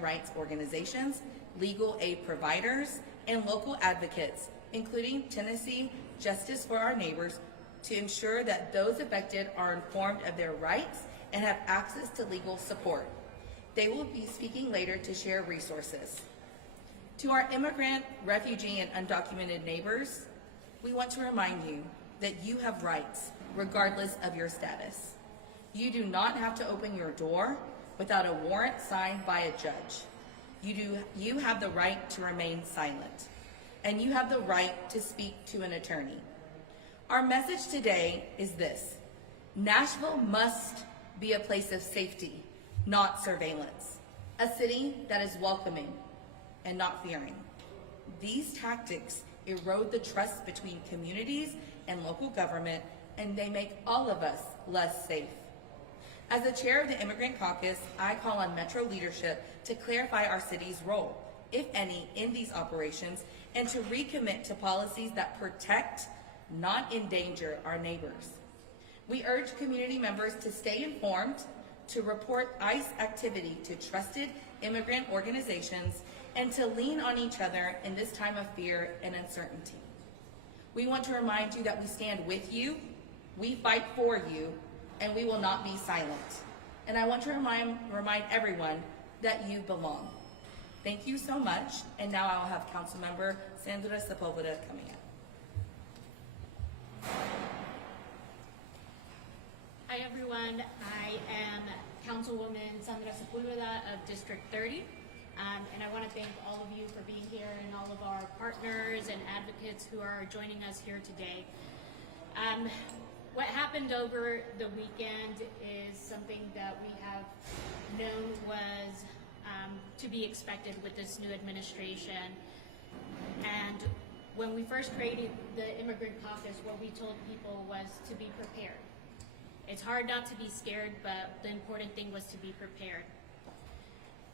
rights organizations, legal aid providers, and local advocates, including Tennessee Justice for Our Neighbors, to ensure that those affected are informed of their rights and have access to legal support. They will be speaking later to share resources. To our immigrant, refugee, and undocumented neighbors, we want to remind you that you have rights regardless of your status. You do not have to open your door without a warrant signed by a judge. You have the right to remain silent, and you have the right to speak to an attorney. Our message today is this: Nashville must be a place of safety, not surveillance, a city that is welcoming and not fearing. These tactics erode the trust between communities and local government, and they make all of us less safe. As the chair of the Immigrant Caucus, I call on Metro leadership to clarify our city's role, if any, in these operations, and to recommit to policies that protect, not endanger, our neighbors. We urge community members to stay informed, to report ICE activity to trusted immigrant organizations, and to lean on each other in this time of fear and uncertainty. We want to remind you that we stand with you, we fight for you, and we will not be silent. And I want to remind everyone that you belong. Thank you so much, and now I will have Councilmember Sandra Sapova coming in. Hi everyone, I am Councilwoman Sandra Sapova of District 30, and I want to thank all of you for being here and all of our partners and advocates who are joining us here today. What happened over the weekend is something that we have known was to be expected with this new administration. And when we first created the Immigrant Caucus, what we told people was to be prepared. It's hard not to be scared, but the important thing was to be prepared.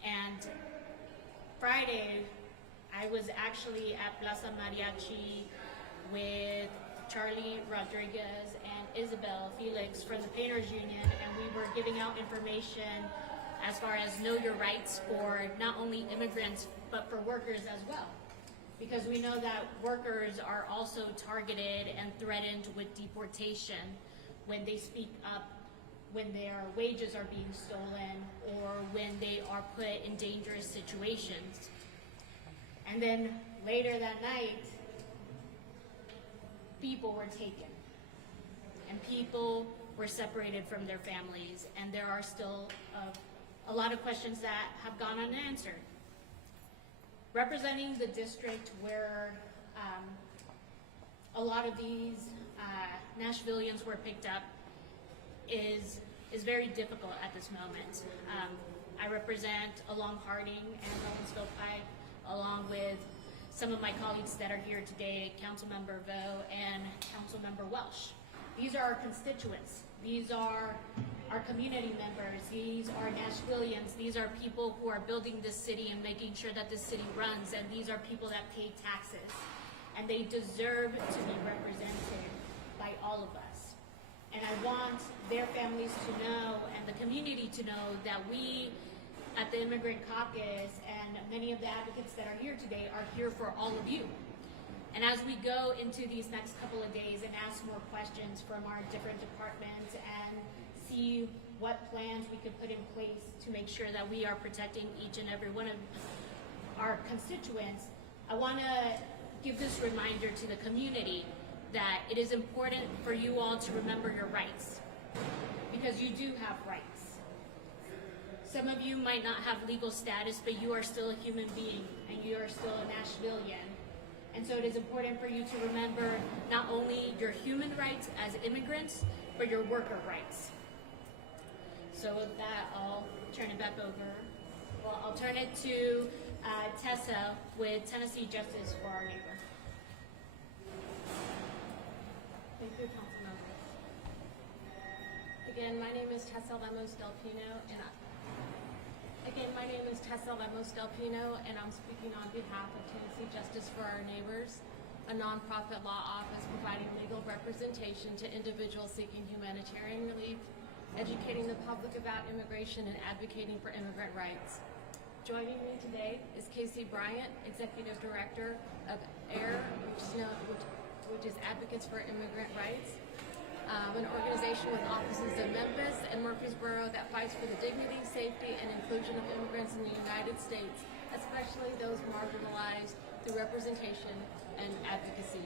And Friday, I was actually at Plaza Mariachi with Charlie Rodriguez and Isabel Felix from the Painters Union, and we were giving out information as far as know your rights for not only immigrants, but for workers as well. Because we know that workers are also targeted and threatened with deportation when they speak up, when their wages are being stolen, or when they are put in dangerous situations. And then later that night, people were taken, and people were separated from their families, and there are still a lot of questions that have gone unanswered. Representing the district where a lot of these Nashvillians were picked up is very difficult at this moment. I represent along Harding and Owensville Pike, along with some of my colleagues that are here today, Councilmember Vo and Councilmember Welsh. These are our constituents. These are our community members. These are Nashvillians. These are people who are building this city and making sure that this city runs, and these are people that pay taxes. And they deserve to be represented by all of us. And I want their families to know and the community to know that we at the Immigrant Caucus and many of the advocates that are here today are here for all of you. And as we go into these next couple of days and ask more questions from our different departments and see what plans we could put in place to make sure that we are protecting each and every one of our constituents, I want to give this reminder to the community that it is important for you all to remember your rights, because you do have rights. Some of you might not have legal status, but you are still a human being, and you are still a Nashvillian. And so it is important for you to remember not only your human rights as immigrants, but your worker rights. So with that, I'll turn it back over. Well, I'll turn it to Tessa with Tennessee Justice for Our Neighbor. Thank you, Councilmember. Again, my name is Tessa Lemos Delpino, and I'm speaking on behalf of Tennessee Justice for Our Neighbors, a nonprofit law office providing legal representation to individuals seeking humanitarian relief, educating the public about immigration, and advocating for immigrant rights. Joining me today is Casey Bryant, Executive Director of AIR, which is Advocates for Immigrant Rights, an organization with offices in Memphis and Murfreesboro that fights for the dignity, safety, and inclusion of immigrants in the United States, especially those marginalized through representation and advocacy.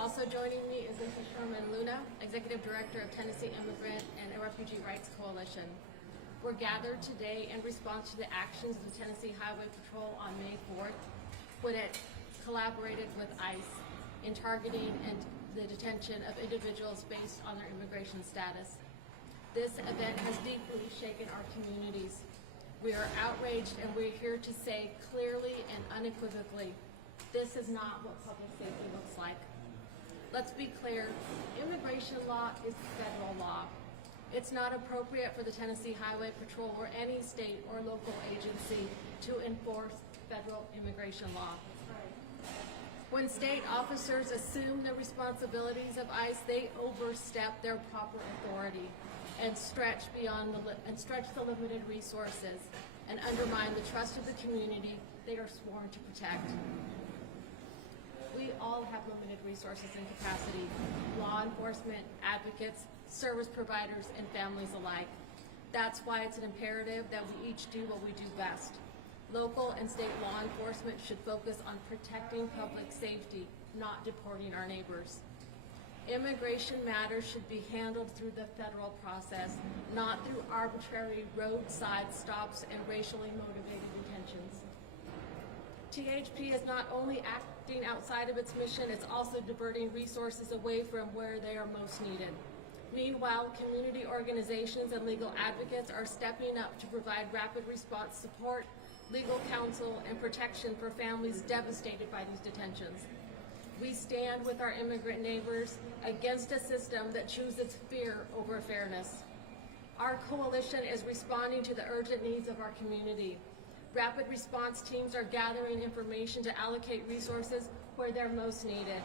Also joining me is Lisa Sherman Luna, Executive Director of Tennessee Immigrant and Refugee Rights Coalition. We're gathered today in response to the actions of the Tennessee Highway Patrol on May 4th when it collaborated with ICE in targeting and the detention of individuals based on their immigration status. This event has deeply shaken our communities. We are outraged, and we're here to say clearly and unequivocally, this is not what public safety looks like. Let's be clear, immigration law is federal law. It's not appropriate for the Tennessee Highway Patrol or any state or local agency to enforce federal immigration law. When state officers assume the responsibilities of ICE, they overstep their proper authority and stretch the limited resources and undermine the trust of the community they are sworn to protect. We all have limited resources and capacity, law enforcement, advocates, service providers, and families alike. That's why it's an imperative that we each do what we do best. Local and state law enforcement should focus on protecting public safety, not deporting our neighbors. Immigration matters should be handled through the federal process, not through arbitrary roadside stops and racially motivated detentions. THP is not only acting outside of its mission, it's also diverting resources away from where they are most needed. Meanwhile, community organizations and legal advocates are stepping up to provide rapid response support, legal counsel, and protection for families devastated by these detentions. We stand with our immigrant neighbors against a system that chooses fear over fairness. Our coalition is responding to the urgent needs of our community. Rapid response teams are gathering information to allocate resources where they're most needed,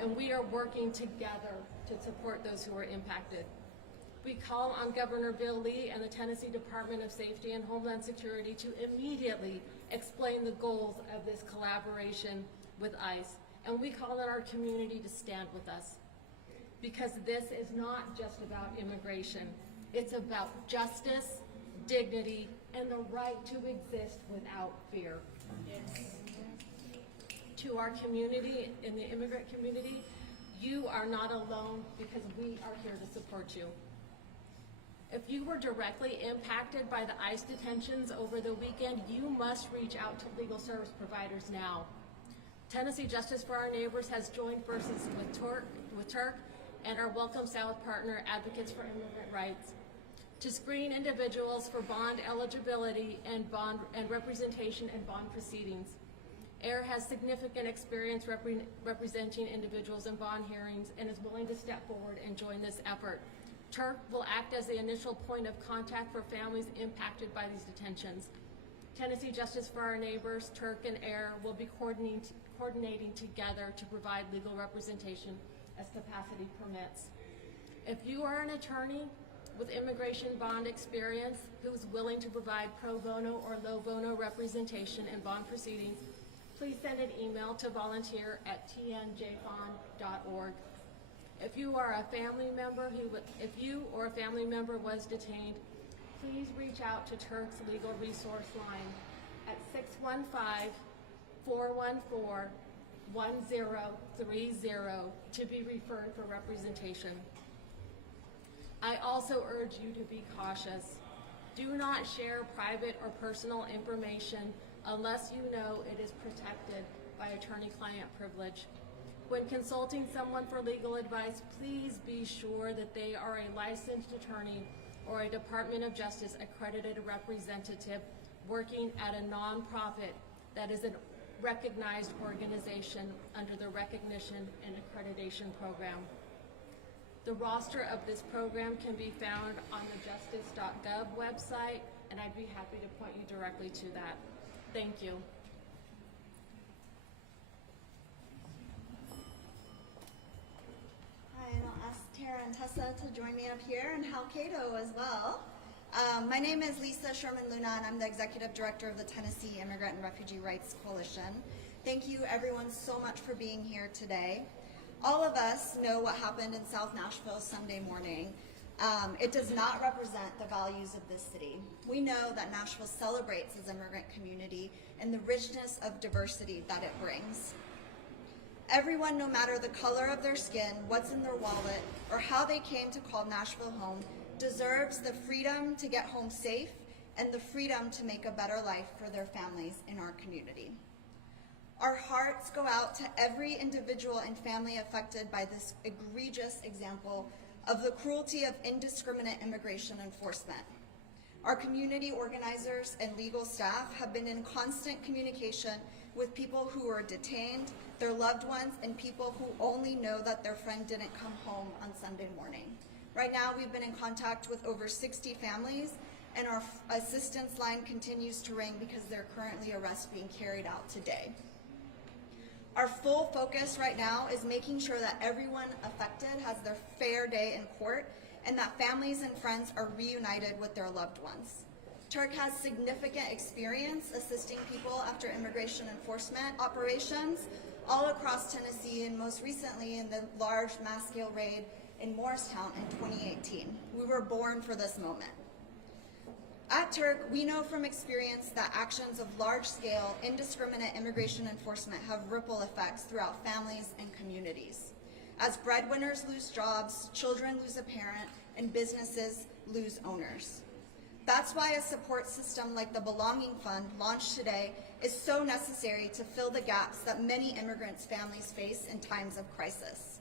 and we are working together to support those who are impacted. We call on Governor Bill Lee and the Tennessee Department of Safety and Homeland Security to immediately explain the goals of this collaboration with ICE, and we call on our community to stand with us, because this is not just about immigration. It's about justice, dignity, and the right to exist without fear. Yes. To our community, in the immigrant community, you are not alone, because we are here to support you. If you were directly impacted by the ICE detentions over the weekend, you must reach out to legal service providers now. Tennessee Justice for Our Neighbors has joined forces with Turk and our Welcome South partner, Advocates for Immigrant Rights, to screen individuals for bond eligibility and representation in bond proceedings. AIR has significant experience representing individuals in bond hearings and is willing to step forward and join this effort. Turk will act as the initial point of contact for families impacted by these detentions. Tennessee Justice for Our Neighbors, Turk, and AIR will be coordinating together to provide legal representation as capacity permits. If you are an attorney with immigration bond experience who is willing to provide pro bono or low bono representation in bond proceedings, please send an email to volunteer@tnjbond.org. If you or a family member was detained, please reach out to Turk's Legal Resource Line at 615-414-1030 to be referred for representation. I also urge you to be cautious. Do not share private or personal information unless you know it is protected by attorney-client privilege. When consulting someone for legal advice, please be sure that they are a licensed attorney or a Department of Justice accredited representative working at a nonprofit that is a recognized organization under the Recognition and Accreditation Program. The roster of this program can be found on the justice.gov website, and I'd be happy to point you directly to that. Thank you. Hi, and I'll ask Tara and Tessa to join me up here, and Hal Cato as well. My name is Sherman, and I'm the Executive Director of the Tennessee Immigrant and Refugee Rights Coalition. Thank you everyone so much for being here today. All of us know what happened in South Nashville Sunday morning. It does not represent the values of this city. We know that Nashville celebrates its immigrant community and the richness of diversity that it brings. Everyone, no matter the color of their skin, what's in their wallet, or how they came to call Nashville home, deserves the freedom to get home safe and the freedom to make a better life for their families in our community. Our hearts go out to every individual and family affected by this egregious example of the cruelty of indiscriminate immigration enforcement. Our community organizers and legal staff have been in constant communication with people who were detained, their loved ones, and people who only know that their friend didn't come home on Sunday morning. Right now, we've been in contact with over 60 families, and our assistance line continues to ring because there are currently arrests being carried out today. Our full focus right now is making sure that everyone affected has their fair day in court and that families and friends are reunited with their loved ones. Turk has significant experience assisting people after immigration enforcement operations all across Tennessee, and most recently in the large mass-scale raid in Morristown in 2018. We were born for this moment. At Turk, we know from experience that actions of large-scale, indiscriminate immigration enforcement have ripple effects throughout families and communities. As breadwinners lose jobs, children lose a parent, and businesses lose owners. That's why a support system like the Belonging Fund, launched today, is so necessary to fill the gaps that many immigrants' families face in times of crisis.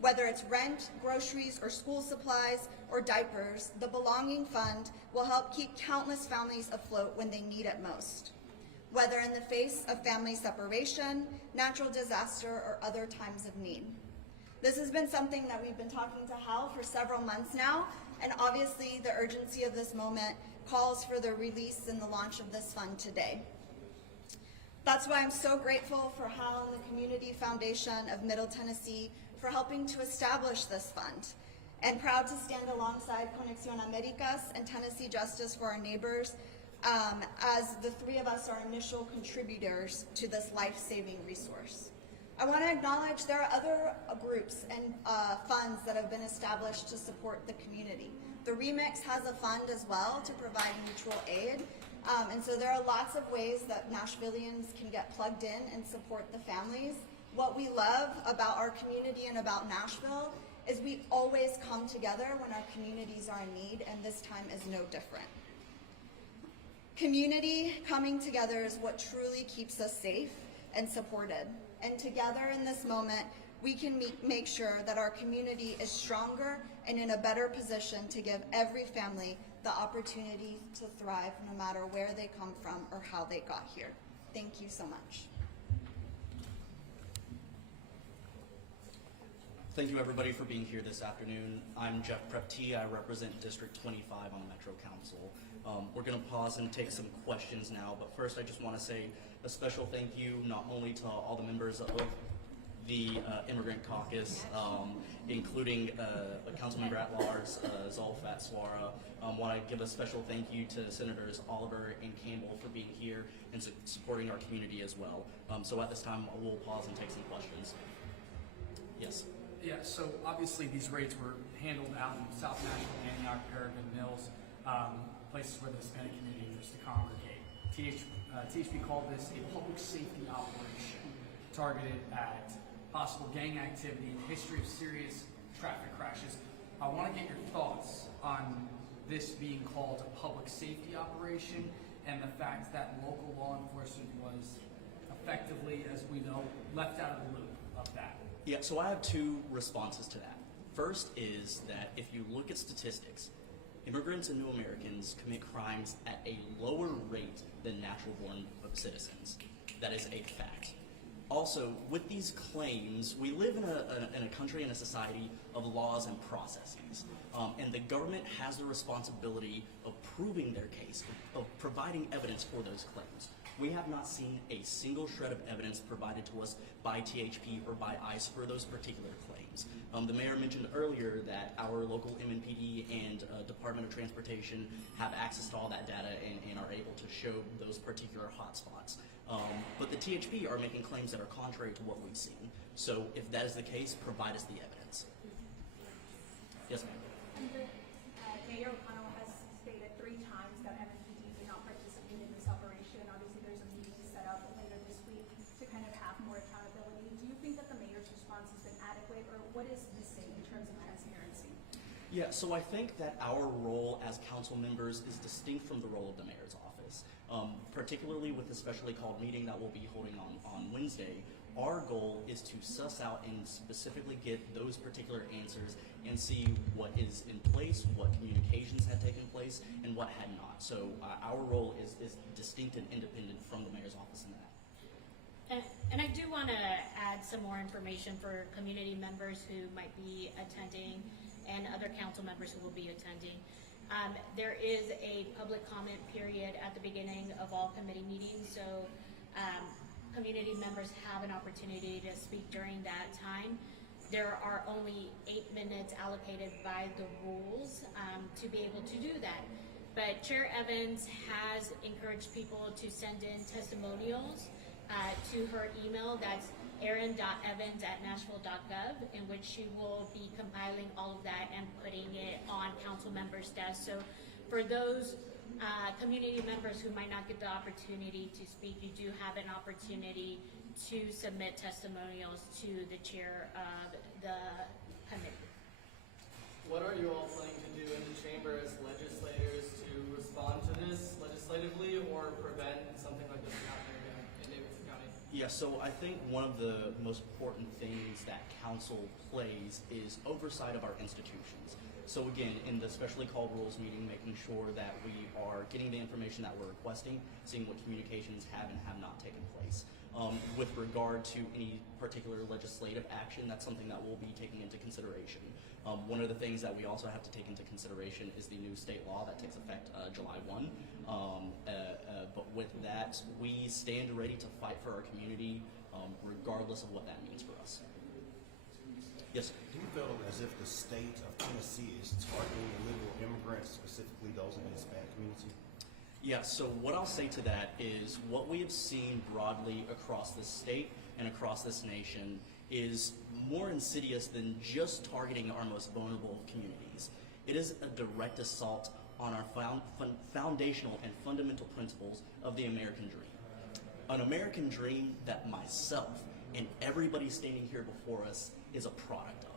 Whether it's rent, groceries, or school supplies, or diapers, the Belonging Fund will help keep countless families afloat when they need it most. Whether in the face of family separation, natural disaster, or other times of need. This has been something that we've been talking to Hal for several months now, and obviously the urgency of this moment calls for the release and the launch of this fund today. That's why I'm so grateful for Hal and the Community Foundation of Middle Tennessee for helping to establish this fund, and proud to stand alongside Conexión Americas and Tennessee Justice for Our Neighbors as the three of us are initial contributors to this life-saving resource. I want to acknowledge there are other groups and funds that have been established to support the community. The Remix has a fund as well to provide mutual aid, and so there are lots of ways that Nashvillians can get plugged in and support the families. What we love about our community and about Nashville is we always come together when our communities are in need, and this time is no different. Community coming together is what truly keeps us safe and supported. And together in this moment, we can make sure that our community is stronger and in a better position to give every family the opportunity to thrive no matter where they come from or how they got here. Thank you so much. Thank you everybody for being here this afternoon. I'm Jeff Prepti. I represent District 25 on the Metro Council. We're going to pause and take some questions now, but first I just want to say a special thank you not only to all the members of the Immigrant Caucus, including Councilmember at Large, Zulfat Swara. Want to give a special thank you to Senators Oliver and Campbell for being here and supporting our community as well. So at this time, we'll pause and take some questions. Yes. Yeah, so obviously these raids were handled out in South Nashville, Antioch, Paragon Mills, places where the Hispanic community used to congregate. THB called this a public safety operation targeted at possible gang activity and the history of serious traffic crashes. I want to get your thoughts on this being called a public safety operation and the fact that local law enforcement was effectively, as we know, left out of the loop of that. Yeah, so I have two responses to that. First is that if you look at statistics, immigrants and new Americans commit crimes at a lower rate than natural-born citizens. That is a fact. Also, with these claims, we live in a country and a society of laws and processes, and the government has the responsibility of proving their case, of providing evidence for those claims. We have not seen a single shred of evidence provided to us by THP or by ICE for those particular claims. The mayor mentioned earlier that our local MNPD and Department of Transportation have access to all that data and are able to show those particular hotspots. But the THP are making claims that are contrary to what we've seen. So if that is the case, provide us the evidence. Yes, ma'am. Mayor O'Connell has stated 3 times that MNPD did not participate in this operation. Obviously, there's a meeting set up later this week to kind of have more accountability. Do you think that the mayor's response has been adequate, or what is missing in terms of transparency? Yeah, so I think that our role as council members is distinct from the role of the mayor's office. Particularly with the specially called meeting that we'll be holding on Wednesday, our goal is to suss out and specifically get those particular answers and see what is in place, what communications had taken place, and what had not. So our role is distinct and independent from the mayor's office in that. And I do want to add some more information for community members who might be attending and other council members who will be attending. There is a public comment period at the beginning of all committee meetings, so community members have an opportunity to speak during that time. There are only 8 minutes allocated by the rules to be able to do that. But Chair Evans has encouraged people to send in testimonials to her email. That's erin.evans@nashville.gov, in which she will be compiling all of that and putting it on council members' desks. So for those community members who might not get the opportunity to speak, you do have an opportunity to submit testimonials to the chair of the committee. What are you all planning to do in the chamber as legislators to respond to this legislatively or prevent something like this from happening again in Davidson County? Yeah, so I think one of the most important things that council plays is oversight of our institutions. So again, in the specially called rules meeting, making sure that we are getting the information that we're requesting, seeing what communications have and have not taken place. With regard to any particular legislative action, that's something that we'll be taking into consideration. One of the things that we also have to take into consideration is the new state law that takes effect July 1. But with that, we stand ready to fight for our community, regardless of what that means for us. Yes, sir. Do you feel as if the state of Tennessee is targeting illegal immigrants, specifically those in the Hispanic community? Yeah, so what I'll say to that is what we have seen broadly across this state and across this nation is more insidious than just targeting our most vulnerable communities. It is a direct assault on our foundational and fundamental principles of the American dream. An American dream that myself and everybody standing here before us is a product of.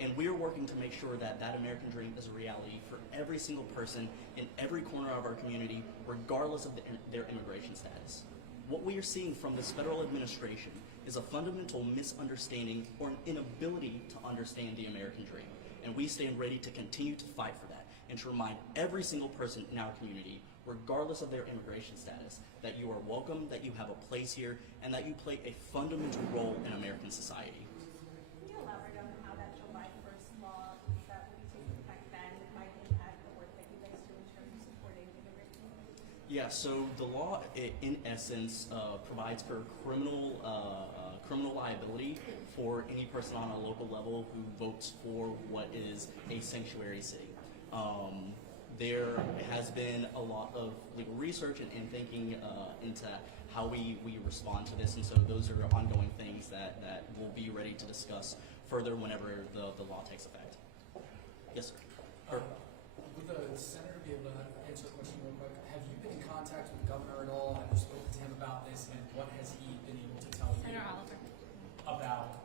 And we are working to make sure that that American dream is a reality for every single person in every corner of our community, regardless of their immigration status. What we are seeing from this federal administration is a fundamental misunderstanding or an inability to understand the American dream. And we stand ready to continue to fight for that and to remind every single person in our community, regardless of their immigration status, that you are welcome, that you have a place here, and that you play a fundamental role in American society. Can you elaborate on how that July 1st law that will be taking effect then might impact the work that you guys do in terms of supporting immigrant communities? Yeah, so the law, in essence, provides for criminal liability for any person on a local level who votes for what is a sanctuary city. There has been a lot of legal research and thinking into how we respond to this, and so those are ongoing things that we'll be ready to discuss further whenever the law takes effect. Yes, sir. Would the senator be able to answer a question real quick? Have you been in contact with the governor at all? Have you spoken to him about this, and what has he been able to tell you Senator Oliver. about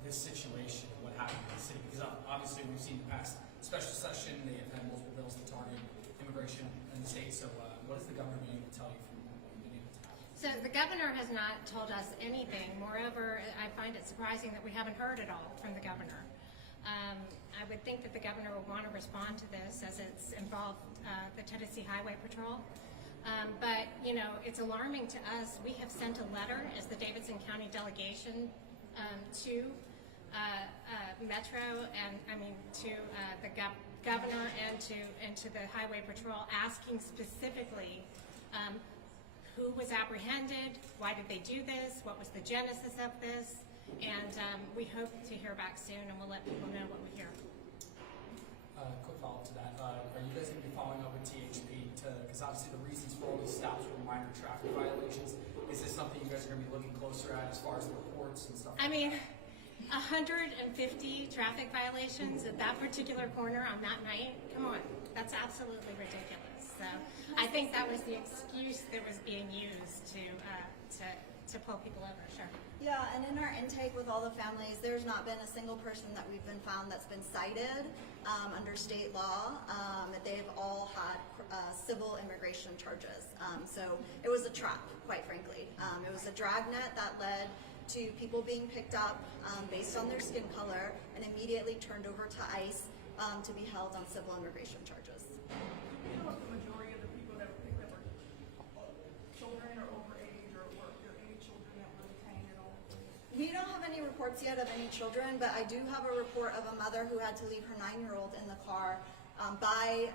this situation, what happened in the city? Because obviously we've seen the past special session, they have had multiple bills to target immigration in the state, so what has the governor been able to tell you from what you've been able to have? So the governor has not told us anything. Moreover, I find it surprising that we haven't heard at all from the governor. I would think that the governor would want to respond to this as it's involved the Tennessee Highway Patrol. But, you know, it's alarming to us. We have sent a letter as the Davidson County delegation to Metro and, to the governor and to the Highway Patrol asking specifically who was apprehended, why did they do this, what was the genesis of this, and we hope to hear back soon, and we'll let people know what we hear. Quick follow-up to that. Are you guys going to be following up with THP because obviously the reasons for all these stops were minor traffic violations. Is this something you guys are going to be looking closer at as far as the reports and stuff? I mean, 150 traffic violations at that particular corner on that night, come on, that's absolutely ridiculous. So I think that was the excuse that was being used to pull people over, sure. Yeah, and in our intake with all the families, there's not been a single person that we've been found that's been cited under state law. They've all had civil immigration charges. So it was a trap, quite frankly. It was a dragnet that led to people being picked up based on their skin color and immediately turned over to ICE to be held on civil immigration charges. You know what the majority of the people that were picked up are children or over age, or there any children that were detained at all? We don't have any reports yet of any children, but I do have a report of a mother who had to leave her 9-year-old in the car by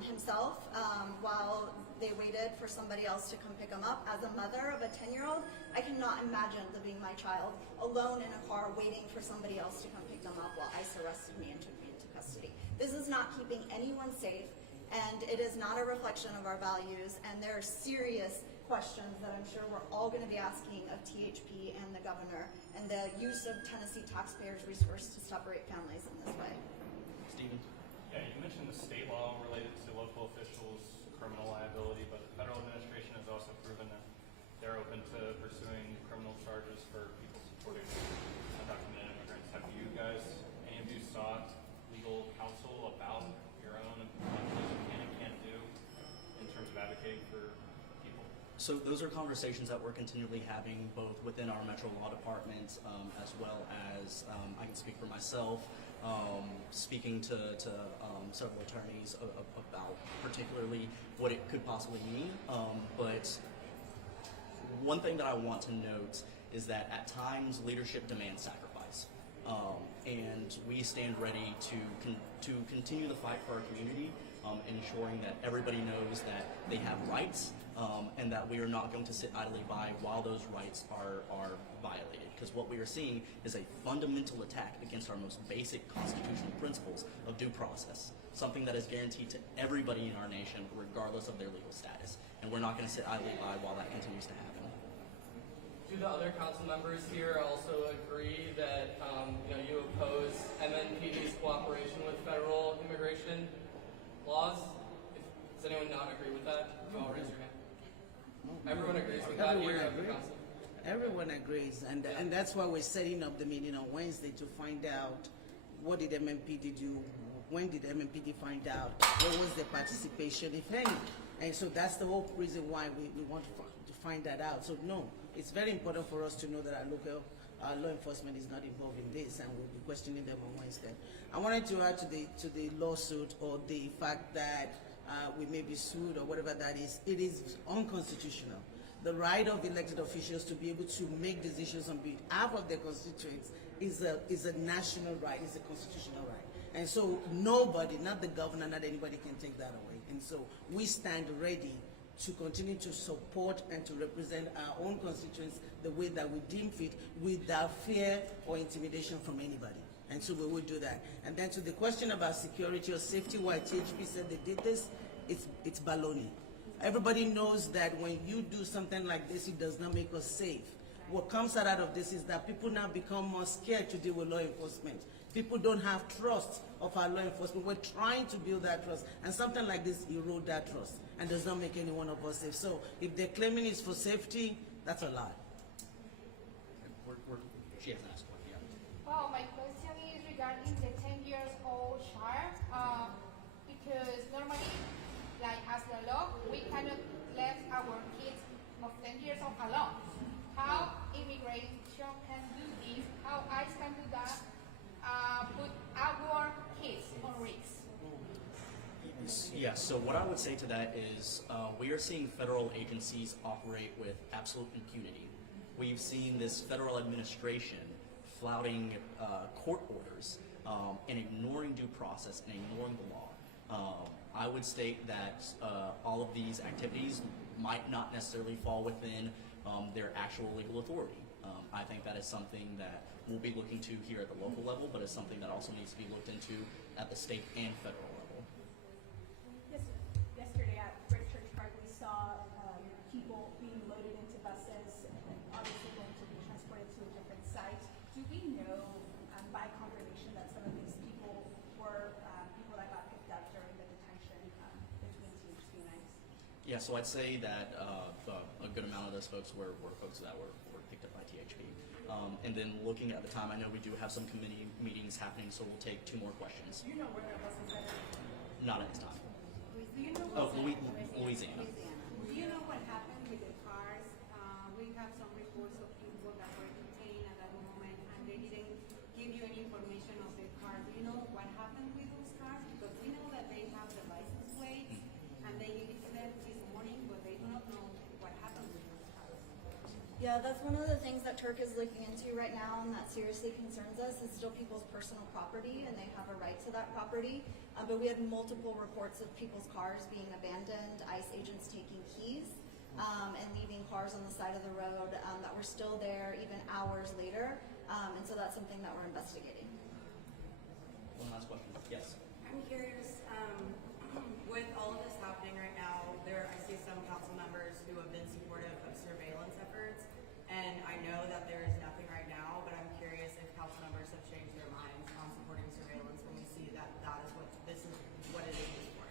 himself while they waited for somebody else to come pick him up. As a mother of a 10-year-old, I cannot imagine leaving my child alone in a car waiting for somebody else to come pick them up while ICE arrested me and took me into custody. This is not keeping anyone safe, and it is not a reflection of our values, and there are serious questions that I'm sure we're all going to be asking of THP and the governor, and the use of Tennessee taxpayers' resources to separate families in this way. Stephen? Yeah, you mentioned the state law related to local officials' criminal liability, but the federal administration has also proven that they're open to pursuing criminal charges for people supporting undocumented immigrants. Have you guys, any of you, sought legal counsel about your own what you can and can't do in terms of advocating for people? So those are conversations that we're continually having both within our Metro Law Department as well as, I can speak for myself, speaking to several attorneys about particularly what it could possibly mean. But one thing that I want to note is that at times leadership demands sacrifice. And we stand ready to continue the fight for our community, ensuring that everybody knows that they have rights and that we are not going to sit idly by while those rights are violated. Because what we are seeing is a fundamental attack against our most basic constitutional principles of due process, something that is guaranteed to everybody in our nation regardless of their legal status. And we're not going to sit idly by while that continues to happen. Do the other council members here also agree that you oppose MNPD's cooperation with federal immigration laws? Does anyone not agree with that? Oh, raise your hand. Everyone agrees with that here at the council. Everyone agrees, and that's why we're setting up the meeting on Wednesday to find out what did MNPD do, when did MNPD find out, what was their participation, if any. And so that's the whole reason why we want to find that out. So no, it's very important for us to know that our local law enforcement is not involved in this, and we'll be questioning them on Wednesday. I wanted to add to the lawsuit or the fact that we may be sued or whatever that is. It is unconstitutional. The right of elected officials to be able to make decisions on behalf of their constituents is a national right, is a constitutional right. And so nobody, not the governor, not anybody can take that away. And so we stand ready to continue to support and to represent our own constituents the way that we deem fit without fear or intimidation from anybody. And so we will do that. And then to the question about security or safety, why THP said they did this, it's baloney. Everybody knows that when you do something like this, it does not make us safe. What comes out of this is that people now become more scared to deal with law enforcement. People don't have trust of our law enforcement. We're trying to build that trust, and something like this erode that trust and does not make any one of us safe. So if they're claiming it's for safety, that's a lie. She hasn't asked one yet. Well, my question is regarding the 10-year-old child, because normally, like as the law, we cannot let our kids of 10 years old alone. How immigration can do this, how ICE can do that, put our kids on risk. Yes, so what I would say to that is we are seeing federal agencies operate with absolute impunity. We've seen this federal administration flouting court orders and ignoring due process and ignoring the law. I would state that all of these activities might not necessarily fall within their actual legal authority. I think that is something that we'll be looking to here at the local level, but it's something that also needs to be looked into at the state and federal level. Yesterday at Brick Church Park, we saw people being loaded into buses and obviously going to be transported to a different site. Do we know by confirmation that some of these people were people that got picked up during the detention between THP and ICE? Yeah, so I'd say that a good amount of those folks were folks that were picked up by THP. And then looking at the time, I know we do have some committee meetings happening, so we'll take 2 more questions. Do you know where that bus is headed? Not at this time. Do you know Oh, Louisiana. Do you know what happened with the cars? We have some reports of people that were detained at that moment and they didn't give you any information of the car. Do you know what happened with those cars? Because we know that they have the license plates and they gave it to them this morning, but they do not know what happened with those cars. Yeah, that's one of the things that Turk is looking into right now and that seriously concerns us. Is still people's personal property and they have a right to that property. But we had multiple reports of people's cars being abandoned, ICE agents taking keys and leaving cars on the side of the road that were still there even hours later. And so that's something that we're investigating. One last question. Yes. I'm curious, with all of this happening right now, I see some council members who have been supportive of surveillance efforts, and I know that there is nothing right now, but I'm curious if council members have changed their minds on supporting surveillance when we see that this is what it is for.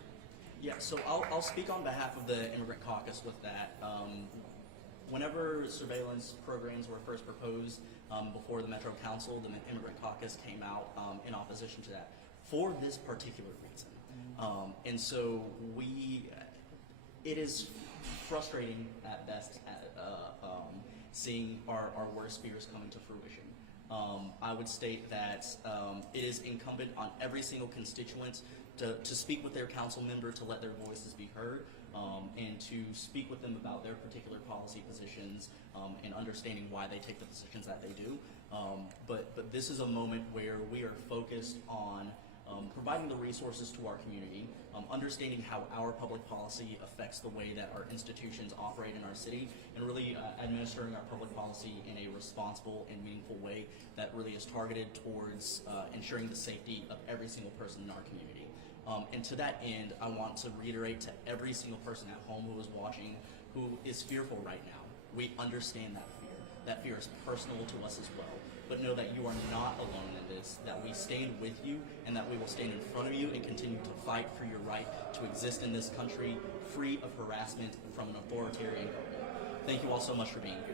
Yeah, so I'll speak on behalf of the Immigrant Caucus with that. Whenever surveillance programs were first proposed before the Metro Council, the Immigrant Caucus came out in opposition to that for this particular reason. And so it is frustrating at best seeing our worst fears coming to fruition. I would state that it is incumbent on every single constituent to speak with their council member, to let their voices be heard, and to speak with them about their particular policy positions and understanding why they take the positions that they do. But this is a moment where we are focused on providing the resources to our community, understanding how our public policy affects the way that our institutions operate in our city, and really administering our public policy in a responsible and meaningful way that really is targeted towards ensuring the safety of every single person in our community. And to that end, I want to reiterate to every single person at home who is watching who is fearful right now. We understand that fear. That fear is personal to us as well. But know that you are not alone in this, that we stand with you, and that we will stand in front of you and continue to fight for your right to exist in this country free of harassment from an authoritarian government. Thank you all so much for being here.